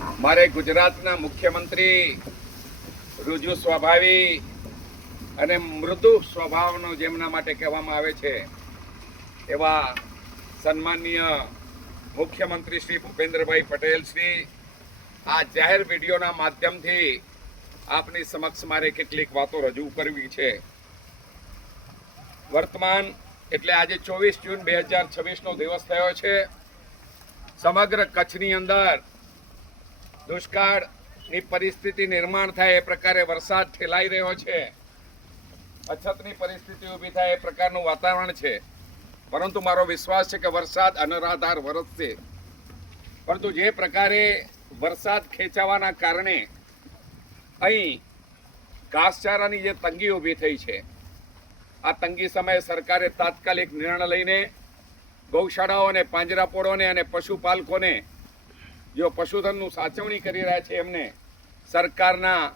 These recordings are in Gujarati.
મારે ગુજરાતના મુખ્યમંત્રી રુજુ સ્વભાવી અને મૃદુ સ્વભાવનો જેમના માટે કહેવામાં આવે છે એવા સન્માનીય મુખ્યમંત્રી શ્રી ભૂપેન્દ્રભાઈ પટેલ શ્રી આ જાહેર વિડીયોના માધ્યમથી આપની સમક્ષ મારે કેટલીક વાતો રજૂ કરવી છે. વર્તમાન એટલે આજે 24 જૂન 2026નો દિવસ થયો છે. સમગ્ર કચ્છની અંદર દુષ્કાળની પરિસ્થિતિ નિર્માણ થાય એ પ્રકારે વરસાદ ઠેલાઈ રહ્યો છે. અછતની પરિસ્થિતિ ઊભી થાય એ પ્રકારનું વાતાવરણ છે. પરંતુ મારો વિશ્વાસ છે કે વરસાદ અનરાધાર વરસશે. પરંતુ જે પ્રકારે વરસાદ ખેંચાવાના કારણે અહીં ઘાસચારાની જે તંગી ઊભી થઈ છે, આ તંગી સમયે સરકારે તાત્કાલિક નિર્ણય લઈને ગૌશાળાઓને, પાંજરાપોળોને અને પશુપાલકોને જો પશુધનનું સાચવણી કરી રહ્યા છે એમને સરકારના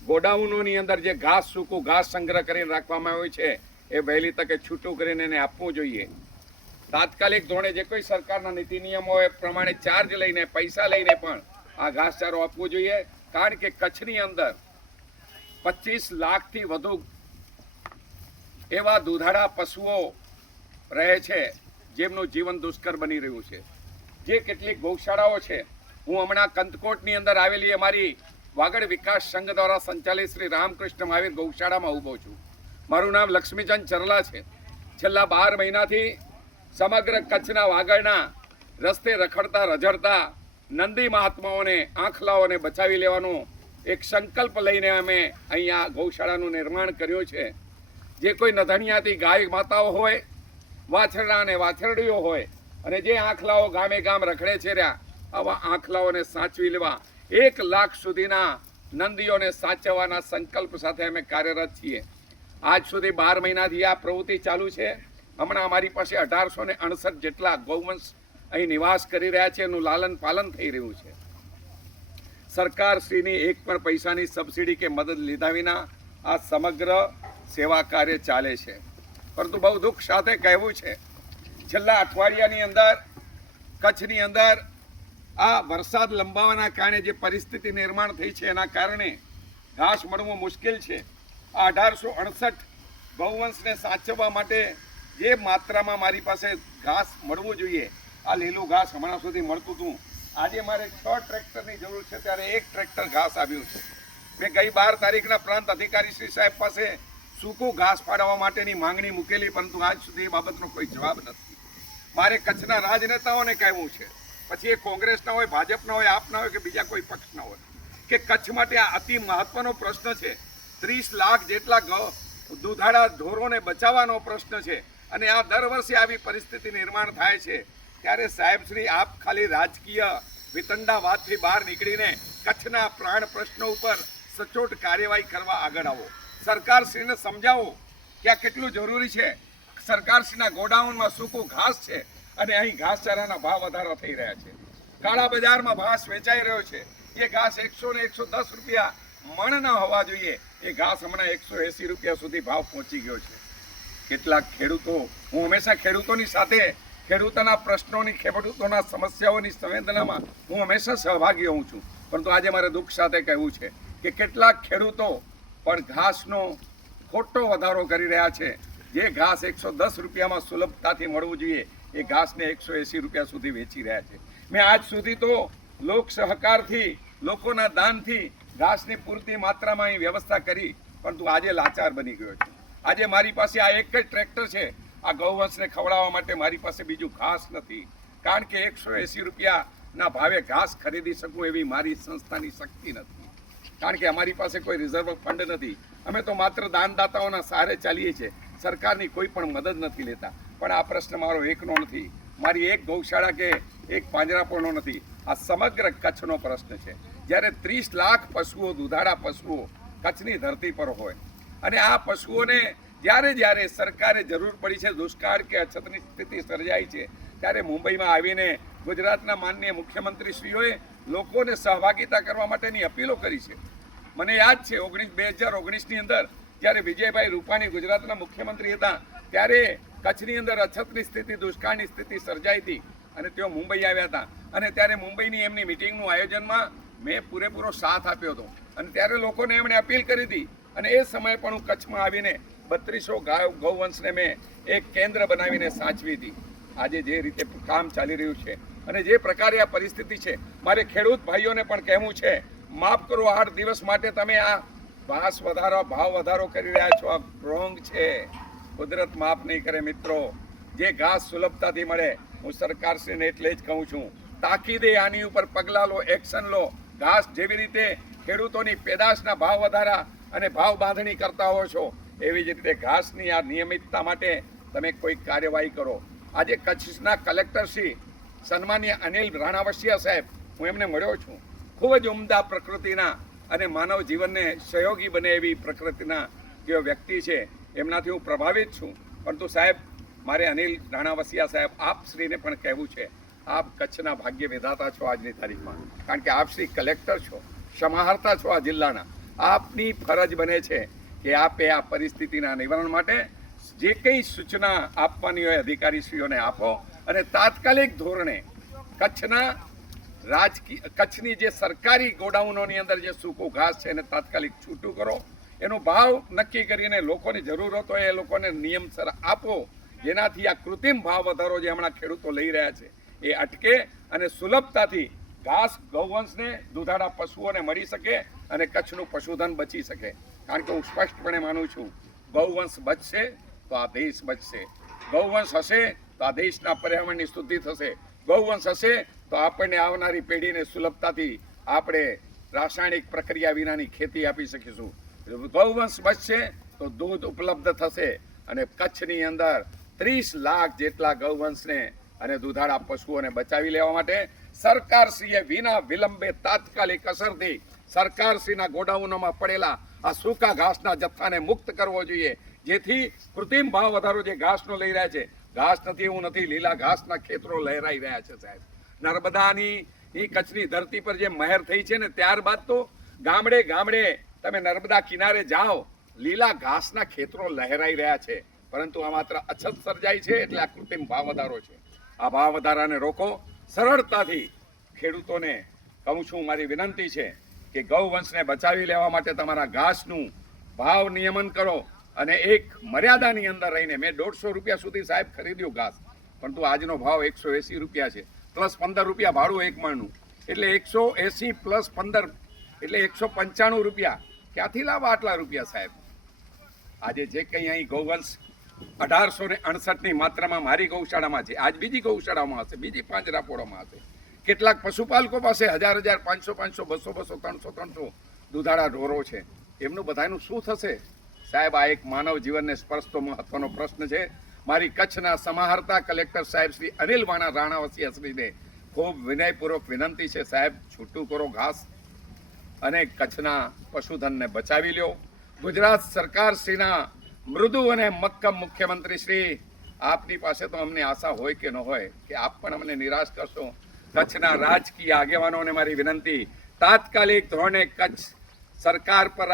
ગોડાઉનોની અંદર જે ઘાસ, સૂકું ઘાસ સંગ્રહ કરીને રાખવામાં આવ્યું છે એ વહેલી તકે છૂટું કરીને એને આપવું જોઈએ. તાત્કાલિક ધોરણે જે કોઈ સરકારના નીતિ નિયમો એ પ્રમાણે ચાર્જ લઈને, પૈસા લઈને પણ આ ઘાસચારો આપવો જોઈએ. કારણ કે કચ્છની અંદર 25 લાખથી વધુ એવા દુધાળા પશુઓ રહે છે જેમનું જીવન દુષ્કર બની રહ્યું છે. જે કેટલીક ગૌશાળાઓ છે, હું હમણાં કંથકોટની અંદર આવેલી અમારી વાગડ વિકાસ સંઘ દ્વારા સંચાલિત શ્રી રામકૃષ્ણ મહાવીર ગૌશાળામાં ઊભો છું. મારું નામ લક્ષ્મીચંદ ચરલા છે. છેલ્લા 12 મહિનાથી સમગ્ર કચ્છના વાગડના રસ્તે રખડતા રઝળતા નંદી મહાત્માઓને, આંખલાઓને બચાવી લેવાનો એક સંકલ્પ લઈને અમે અહીંયા ગૌશાળાનું નિર્માણ કર્યું છે. જે કોઈ નધણિયાતી ગાય માતાઓ હોય, વાછરડા અને વાછરડીઓ હોય અને જે આંખલાઓ ગામે ગામ રખડે છે રહ્યા, આવા આંખલાઓને સાચવી લેવા 1 લાખ સુધીના નંદીઓને સાચવવાના સંકલ્પ સાથે અમે કાર્યરત છીએ. આજ સુધી 12 મહિનાથી આ પ્રવૃત્તિ ચાલુ છે. હમણાં અમારી પાસે 1869 જેટલા ગૌવંશ અહીં નિવાસ કરી રહ્યા છે. એનું લાલન પાલન થઈ રહ્યું છે. સરકારશ્રીની એક પણ પૈસાની સબસિડી કે મદદ લીધા વિના આ સમગ્ર સેવા કાર્ય ચાલે છે. પરંતુ બહુ દુઃખ સાથે કહેવું છે, છેલ્લા અઠવાડિયાની અંદર કચ્છની અંદર આ વરસાદ લંબાવાના કારણે જે પરિસ્થિતિ નિર્માણ થઈ છે એના કારણે ઘાસ મળવું મુશ્કેલ છે. આ 1868 ગૌવંશને સાચવવા માટે જે માત્રામાં મારી પાસે ઘાસ મળવું જોઈએ, આ લીલું ઘાસ હમણાં સુધી મળતું હતું. આજે મારે 6 ટ્રેક્ટરની જરૂર છે, ત્યારે 1 ટ્રેક્ટર ઘાસ આવ્યું છે. મેં ગઈ 12 તારીખના પ્રાંત અધિકારી શ્રી સાહેબ પાસે સૂકું ઘાસ ફાળવવા માટેની માંગણી મૂકેલી, પરંતુ આજ સુધી એ બાબતનો કોઈ જવાબ નથી. મારે કચ્છના રાજનેતાઓને કહેવું છે, પછી એ કોંગ્રેસના હોય, ભાજપના હોય, આપના હોય કે બીજા કોઈ પક્ષના હોય, કે કચ્છ માટે આ અતિ મહત્વનો પ્રશ્ન છે. 30 લાખ જેટલા દુધાળા ઢોરોને બચાવવાનો પ્રશ્ન છે અને આ દર વર્ષે આવી પરિસ્થિતિ નિર્માણ થાય છે. ત્યારે સાહેબશ્રી, આપ ખાલી રાજકીય વિતંડાવાદથી બહાર નીકળીને કચ્છના પ્રાણ પ્રશ્નો ઉપર સચોટ કાર્યવાહી કરવા આગળ આવો. સરકારશ્રીને સમજાવો કે આ કેટલું જરૂરી છે. સરકારશ્રીના ગોડાઉનમાં સૂકું ઘાસ છે અને અહીં ઘાસચારાના ભાવ વધારા થઈ રહ્યા છે. કાળા બજારમાં ઘાસ વેચાઈ રહ્યો છે. એ ઘાસ 100 ને 110 રૂપિયા મણ ન હોવા જોઈએ, એ ઘાસ હમણાં 180 રૂપિયા સુધી ભાવ પહોંચી ગયો છે. કેટલાક ખેડૂતો, હું હંમેશા ખેડૂતોની સાથે, ખેડૂતોના પ્રશ્નોની, ખેડૂતોના સમસ્યાઓની સંવેદનામાં હું હંમેશા સહભાગી હોઉં છું. પરંતુ આજે મારે દુઃખ સાથે કહેવું છે કે કેટલાક ખેડૂતો પણ ઘાસનો ખોટો વધારો કરી રહ્યા છે. જે ઘાસ 110 રૂપિયામાં સુલભતાથી મળવું જોઈએ, એ ઘાસને 180 રૂપિયા સુધી વેચી રહ્યા છે. મેં આજ સુધી તો લોક સહકારથી, લોકોના દાનથી ઘાસની પૂરતી માત્રામાં અહીં વ્યવસ્થા કરી, પરંતુ આજે લાચાર બની ગયો છે. આજે મારી પાસે આ એક જ ટ્રેક્ટર છે. આ ગૌવંશને ખવડાવવા માટે મારી પાસે બીજું ઘાસ નથી. કારણ કે 180 રૂપિયાના ભાવે ઘાસ ખરીદી શકું એવી મારી સંસ્થાની શક્તિ નથી. કારણ કે અમારી પાસે કોઈ રિઝર્વ ફંડ નથી. અમે તો માત્ર દાનદાતાઓના સહારે ચાલીએ છીએ. સરકારની કોઈ પણ મદદ નથી લેતા. પણ આ પ્રશ્ન મારો એકનો નથી, મારી એક ગૌશાળા કે એક પાંજરાપોળનો નથી, આ સમગ્ર કચ્છનો પ્રશ્ન છે. જ્યારે 30 લાખ પશુઓ, દુધાળા પશુઓ કચ્છની ધરતી પર હોય અને આ પશુઓને જ્યારે સરકારે જરૂર પડી છે, દુષ્કાળ કે અછતની સ્થિતિ સર્જાઈ છે, ત્યારે મુંબઈમાં આવીને ગુજરાતના માનનીય મુખ્યમંત્રીશ્રીઓએ લોકોને સહભાગિતા કરવા માટેની અપીલો કરી છે. મને યાદ છે 2019ની અંદર જ્યારે વિજયભાઈ રૂપાણી ગુજરાતના મુખ્યમંત્રી હતા, ત્યારે કચ્છની અંદર અછતની સ્થિતિ, દુષ્કાળની સ્થિતિ સર્જાઈ હતી અને તેઓ મુંબઈ આવ્યા હતા. અને ત્યારે મુંબઈની એમની મિટિંગનું આયોજનમાં મેં પૂરેપૂરો સાથ આપ્યો હતો અને ત્યારે લોકોને એમણે અપીલ કરી હતી અને એ સમયે પણ હું કચ્છમાં આવીને 3200 ગૌવંશને મેં એક કેન્દ્ર બનાવીને સાચવી હતી. આજે જે રીતે કામ ચાલી રહ્યું છે અને જે પ્રકારે આ પરિસ્થિતિ છે, મારે ખેડૂત ભાઈઓને પણ કહેવું છે, માફ કરો 8 દિવસ માટે તમે આ ભાવ વધારો કરી રહ્યા છો, આ રોંગ છે. કુદરત માફ નહીં કરે મિત્રો. જે ઘાસ સુલભતાથી મળે, હું સરકારશ્રીને એટલે જ કહું છું, તાકીદે આની ઉપર પગલાં લો, એક્શન લો. ઘાસ જેવી રીતે ખેડૂતોની પેદાશના ભાવ વધારા અને ભાવ બાંધણી કરતા હો છો, એવી જ રીતે ઘાસની આ નિયમિતતા માટે તમે કોઈ કાર્યવાહી કરો. આજે કચ્છના કલેક્ટર શ્રી સન્માનીય અનિલ રાણાવસિયા સાહેબ, હું એમને મળ્યો છું. ખૂબ જ ઉમદા પ્રકૃતિના અને માનવ જીવનને સહયોગી બને એવી પ્રકૃતિના જે વ્યક્તિ છે, એમનાથી હું પ્રભાવિત છું. પરંતુ સાહેબ, મારે અનિલ રાણાવસિયા સાહેબ આપશ્રીને પણ કહેવું છે, આપ કચ્છના ભાગ્ય વિધાતા છો આજની તારીખમાં. કારણ કે આપ શ્રી કલેક્ટર છો, સમાહર્તા છો આ જિલ્લાના. આપની ફરજ બને છે કે આપે આ પરિસ્થિતિના નિવારણ માટે જે કંઈ સૂચના આપવાની હોય અધિકારીશ્રીઓને આપો અને તાત્કાલિક ધોરણે કચ્છની જે સરકારી ગોડાઉનોની અંદર જે સૂકું ઘાસ છે એને તાત્કાલિક છૂટું કરો. એનો ભાવ નક્કી કરીને લોકોની જરૂરત હોય એ લોકોને નિયમસર આપો, જેનાથી આ કૃત્રિમ ભાવ વધારો જે હમણાં ખેડૂતો લઈ રહ્યા છે એ અટકે અને સુલભતાથી ઘાસ ગૌવંશને, દુધાળા પશુઓને મળી શકે અને કચ્છનું પશુધન બચી શકે. કારણ કે હું સ્પષ્ટપણે માનું છું, ગૌવંશ બચશે તો આ દેશ બચશે. ગૌવંશ હશે તો આ દેશના પર્યાવરણની શુદ્ધિ થશે. ગૌવંશ હશે તો આપણને આવનારી પેઢીને સુલભતાથી આપણે રાસાયણિક પ્રક્રિયા વિનાની ખેતી આપી શકીશું. ગૌવંશ બચશે તો દૂધ ઉપલબ્ધ થશે અને કચ્છની અંદર 30 લાખ જેટલા ગૌવંશને અને દુધાળા પશુઓને બચાવી લેવા માટે સરકારશ્રીએ વિના વિલંબે તાત્કાલિક અસરથી સરકારશ્રીના ગોડાઉનોમાં પડેલા આ સૂકા ઘાસના જથ્થાને મુક્ત કરવો જોઈએ, જેથી કૃત્રિમ ભાવ વધારો જે ઘાસનો લઈ રહ્યા છે, ઘાસ નથી એવું નથી, લીલા ઘાસના ખેતરો લહેરાઈ રહ્યા છે સાહેબ. નર્મદાની કચ્છની ધરતી પર જે મહેર થઈ છે ને, ત્યારબાદ તો ગામડે ગામડે તમે નર્મદા કિનારે જાઓ, લીલા ઘાસના ખેતરો લહેરાઈ રહ્યા છે. પરંતુ આ માત્ર અછત સર્જાઈ છે એટલે આ કૃત્રિમ ભાવ વધારો છે. આ ભાવ વધારાને રોકો. સરળતાથી ખેડૂતોને કહું છું, મારી વિનંતી છે કે ગૌવંશને બચાવી લેવા માટે તમારા ઘાસનું ભાવ નિયમન કરો અને એક મર્યાદાની અંદર રહીને. મેં 150 રૂપિયા સુધી સાહેબ ખરીદ્યું ઘાસ, પરંતુ આજનો ભાવ 180 રૂપિયા છે, પ્લસ 15 રૂપિયા ભાડું એક મણનું, એટલે 180 પ્લસ 15 એટલે 195 રૂપિયા. ક્યાંથી લાવવા આટલા રૂપિયા સાહેબ? આજે જે કંઈ અહીં ગૌવંશ 1868ની માત્રામાં મારી ગૌશાળામાં છે, આજ બીજી ગૌશાળામાં હશે, બીજી પાંજરાપોળોમાં હશે. કેટલાક પશુપાલકો પાસે 1000 500 200 300 દુધાળા ઢોરો છે. એમનું બધાનું શું થશે સાહેબ? આ એક માનવ જીવનને સ્પર્શતો મહત્વનો પ્રશ્ન છે. મારી કચ્છના સમાહર્તા કલેક્ટર સાહેબ શ્રી અનિલ રાણાવસિયા શ્રીને ખૂબ વિનયપૂર્વક વિનંતી છે, સાહેબ છૂટું કરો ઘાસ અને કચ્છના પશુધનને બચાવી લ્યો. ગુજરાત સરકાર શ્રીના મૃદુ અને મક્કમ મુખ્યમંત્રી શ્રી, આપની પાસે તો અમને આશા હોય કે ન હોય કે આપ પણ અમને નિરાશ કરશો. કચ્છના રાજકીય આગેવાનોને મારી વિનંતી, તાત્કાલિક ધોરણે કચ્છ સરકાર પર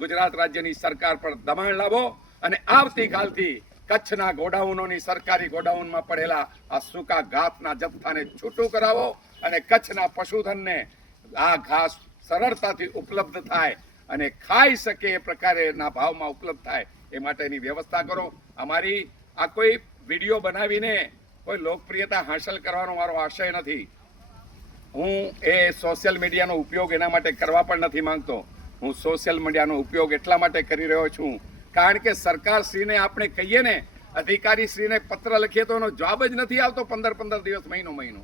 ગુજરાત રાજ્યની સરકાર પર દબાણ લાવો અને આવતીકાલથી કચ્છના ગોડાઉનોની, સરકારી ગોડાઉનમાં પડેલા આ સૂકા ઘાસના જથ્થાને છૂટું કરાવો અને કચ્છના પશુધનને આ ઘાસ સરળતાથી ઉપલબ્ધ થાય અને ખાઈ શકે એ પ્રકારેના ભાવમાં ઉપલબ્ધ થાય એ માટેની વ્યવસ્થા કરો. અમારી આ કોઈ વિડીયો બનાવીને કોઈ લોકપ્રિયતા હાંસલ કરવાનો મારો આશય નથી. હું એ સોશિયલ મીડિયાનો ઉપયોગ એના માટે કરવા પણ નથી માંગતો. હું સોશિયલ મીડિયાનો ઉપયોગ એટલા માટે કરી રહ્યો છું કારણ કે સરકારશ્રીને આપણે કહીએ ને, અધિકારીશ્રીને પત્ર લખીએ તો એનો જવાબ જ નથી આવતો 15 દિવસ, મહિનો.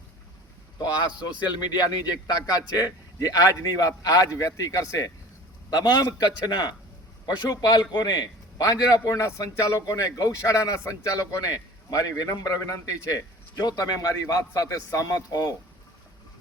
તો આ સોશિયલ મીડિયાની જે તાકાત છે, જે આજની વાત આજ વ્યક્તિ કરશે. તમામ કચ્છના પશુપાલકોને, પાંજરાપોળના સંચાલકોને, ગૌશાળાના સંચાલકોને મારી વિનમ્ર વિનંતી છે, જો તમે મારી વાત સાથે સહમત હો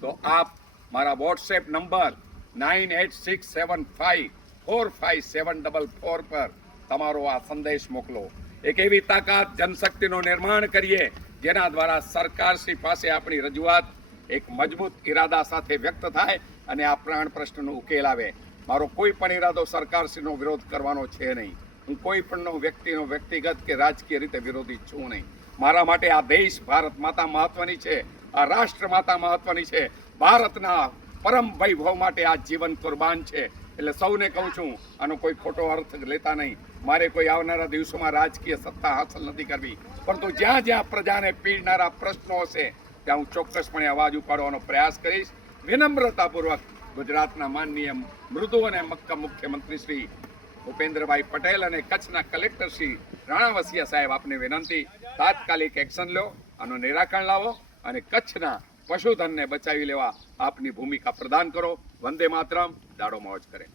તો આપ મારા વોટ્સએપ નંબર 9867545744 પર તમારો આ સંદેશ મોકલો. એક એવી તાકાત, જનશક્તિનું નિર્માણ કરીએ જેના દ્વારા સરકારશ્રી પાસે આપણી રજૂઆત એક મજબૂત ઈરાદા સાથે વ્યક્ત થાય અને આ પ્રાણ પ્રશ્નનો ઉકેલ આવે. મારો કોઈ પણ ઈરાદો સરકારશ્રીનો વિરોધ કરવાનો છે નહીં. હું કોઈ પણ વ્યક્તિનો વ્યક્તિગત કે રાજકીય રીતે વિરોધી છું નહીં. મારા માટે આ દેશ, ભારત માતા મહત્વની છે, આ રાષ્ટ્ર માતા મહત્વની છે. ભારતના પરમ વૈભવ માટે આ જીવન કુરબાન છે. એટલે સૌને કહું છું, આનો કોઈ ખોટો અર્થ લેતા નહીં. મારે કોઈ આવનારા દિવસોમાં રાજકીય સત્તા હાંસલ નથી કરવી, પરંતુ જ્યાં જ્યાં પ્રજાને પીડનારા પ્રશ્નો હશે ત્યાં હું ચોક્કસપણે અવાજ ઉપાડવાનો પ્રયાસ કરીશ. વિનમ્રતાપૂર્વક ગુજરાતના માનનીય મૃદુ અને મક્કમ મુખ્યમંત્રી શ્રી ભૂપેન્દ્રભાઈ પટેલ અને કચ્છના કલેક્ટર શ્રી રાણાવસિયા સાહેબ, આપને વિનંતી, તાત્કાલિક એક્શન લો, આનું નિરાકરણ લાવો અને કચ્છના પશુધનને બચાવી લેવા આપની ભૂમિકા પ્રદાન કરો. વંદે માતરમ. દાડો મોજ કરે.